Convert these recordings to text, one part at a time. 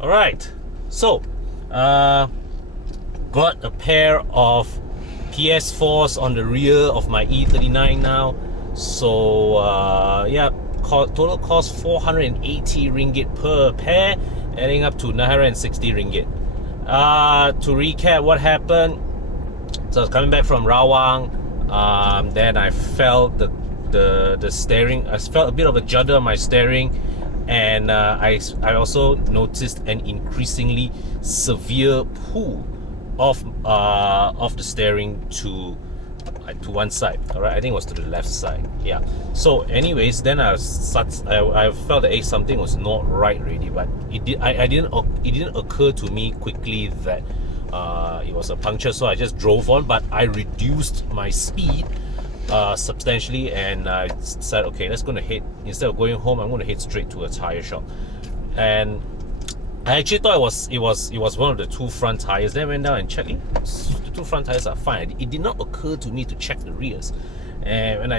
Alright, so got a pair of PS4s on the rear of my E39 now. So yeah, total cost 480 ringgit per pair, adding up to 960 ringgit. To recap what happened, so I was coming back from Rawang. Then I felt the steering. I felt a bit of a judder on my steering, and I also noticed an increasingly severe pull of the steering to one side. All right, I think it was to the left side. Yeah. So, anyways, then I felt that something was not right really, but it didn't occur to me quickly that it was a puncture. So I just drove on, but I reduced my speed substantially, and I said, okay, instead of going home, I'm going to head straight to a tire shop. And I actually thought it was one of the two front tires. Then I went down and checked. The two front tires are fine. It did not occur to me to check the rears. And when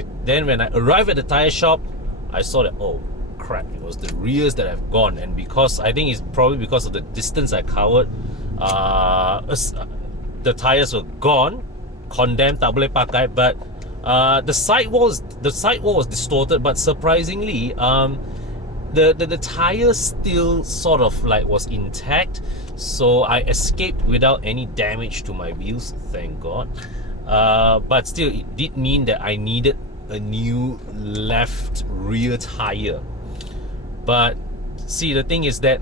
I arrived at the tire shop, I saw that, oh crap, it was the rears that have gone. And because I think it's probably because of the distance I covered, the tires were gone, condemned, tak boleh pakai. But the sidewall was distorted, but surprisingly, the tire still sort of like was intact, so I escaped without any damage to my wheels, thank God. But still, it did mean that I needed a new left rear tire. But see, the thing is that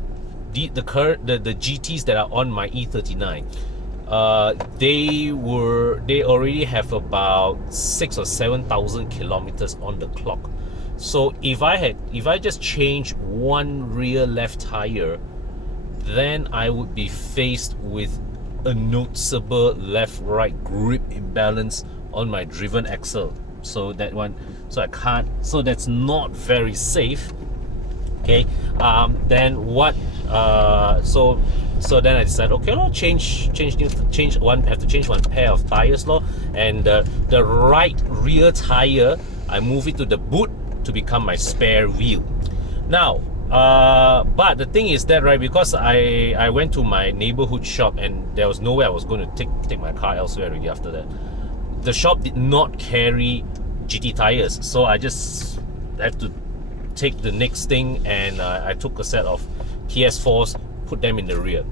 the GTs that are on my E39, they already have about 6,000 or 7,000 kilometers on the clock. So if I just change one rear left tire, then I would be faced with a noticeable left-right grip imbalance on my driven axle. So that's not very safe. Okay. Then what? So then I decided, okay, I'll change one pair of tires, and the right rear tire, I move it to the boot to become my spare wheel. Now, but the thing is that, right, because I went to my neighborhood shop and there was no way I was going to take my car elsewhere already after that. The shop did not carry GT tires, so I just had to take the next thing, and I took a set of PS4s, put them in the rear.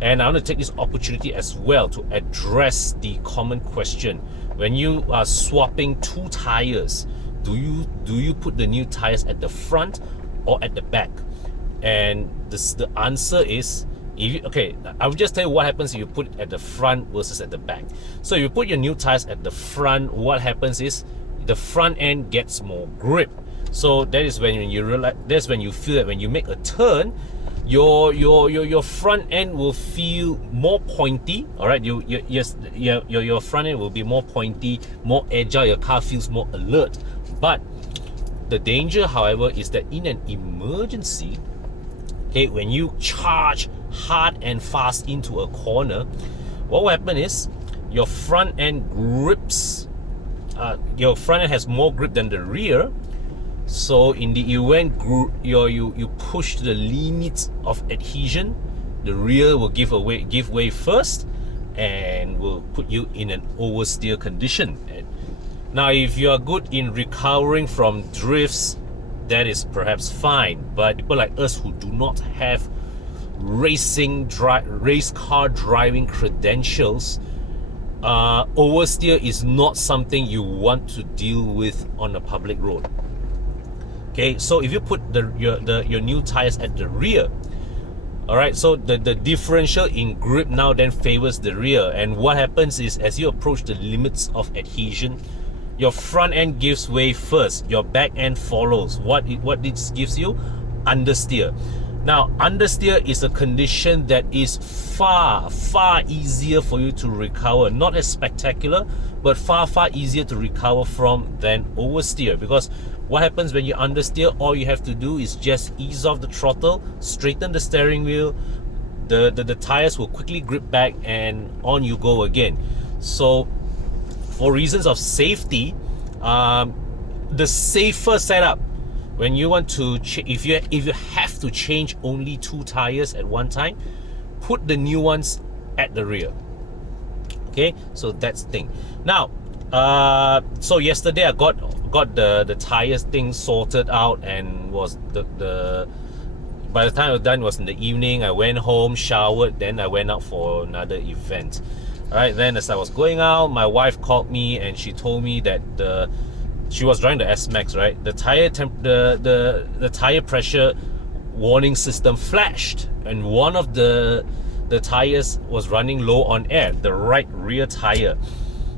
And I want to take this opportunity as well to address the common question: when you are swapping two tires, do you put the new tires at the front or at the back? And the answer is, I will just tell you what happens if you put it at the front versus at the back. So if you put your new tires at the front, what happens is the front end gets more grip. So that is when you realize, that's when you feel that when you make a turn, your front end will feel more pointy. All right, your front end will be more pointy, more agile. Your car feels more alert. But the danger, however, is that in an emergency, okay, when you charge hard and fast into a corner, what will happen is your front end grips. Your front end has more grip than the rear. So in the event you push to the limits of adhesion, the rear will give way first, and will put you in an oversteer condition. Now, if you are good in recovering from drifts, that is perhaps fine. But people like us who do not have race car driving credentials, oversteer is not something you want to deal with on a public road. Okay, so if you put your new tires at the rear, all right, so the differential in grip now then favors the rear. And what happens is, as you approach the limits of adhesion, your front end gives way first, your back end follows. What this gives you? Understeer. Now, understeer is a condition that is far easier for you to recover. Not as spectacular, but far easier to recover from than oversteer. Because what happens when you understeer, all you have to do is just ease off the throttle, straighten the steering wheel, the tires will quickly grip back, and on you go again. So for reasons of safety, the safer setup when you want to if you have to change only 2 tires at one time, put the new ones at the rear. Okay, so that's the thing. Now so yesterday I got the tires thing sorted out, and was the by the time I was done, it was in the evening. I went home, showered, then I went out for another event. Alright, then as I was going out, my wife called me and she told me that she was driving the S-Max, right? The tire pressure warning system flashed, and one of the tires was running low on air, the right rear tire.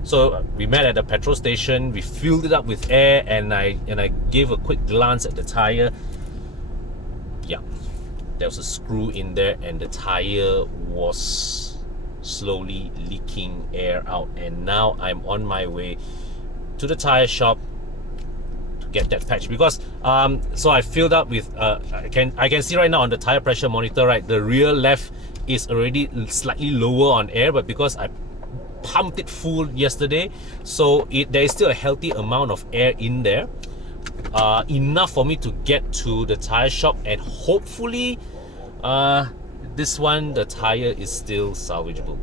So we met at the petrol station, we filled it up with air, and I gave a quick glance at the tire. Yeah, there was a screw in there, and the tire was slowly leaking air out, and now I'm on my way to the tire shop to get that patch, because so I filled up with I can see right now on the tire pressure monitor, right, the rear left is already slightly lower on air, but because I pumped it full yesterday, so there is still a healthy amount of air in there, enough for me to get to the tire shop, and hopefully this one, the tire is still salvageable.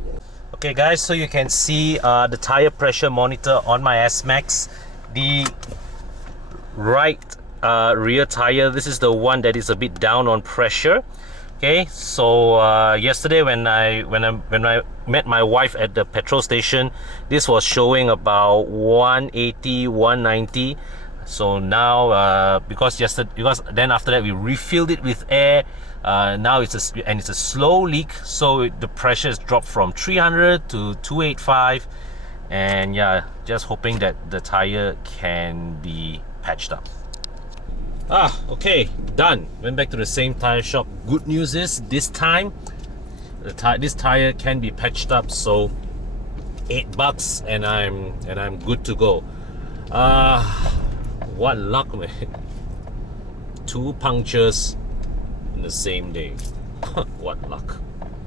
Okay guys, so you can see the tire pressure monitor on my S-Max. The right rear tire, this is the one that is a bit down on pressure. Okay, so yesterday when I met my wife at the petrol station, this was showing about 180, 190. So now because then after that we refilled it with air. Now it's a slow leak, so the pressure has dropped from 300 to 285, and yeah, just hoping that the tire can be patched up. Okay, done. Went back to the same tire shop. Good news is this time this tire can be patched up, so $8 and I'm good to go. What luck, man. 2 punctures in the same day. What luck.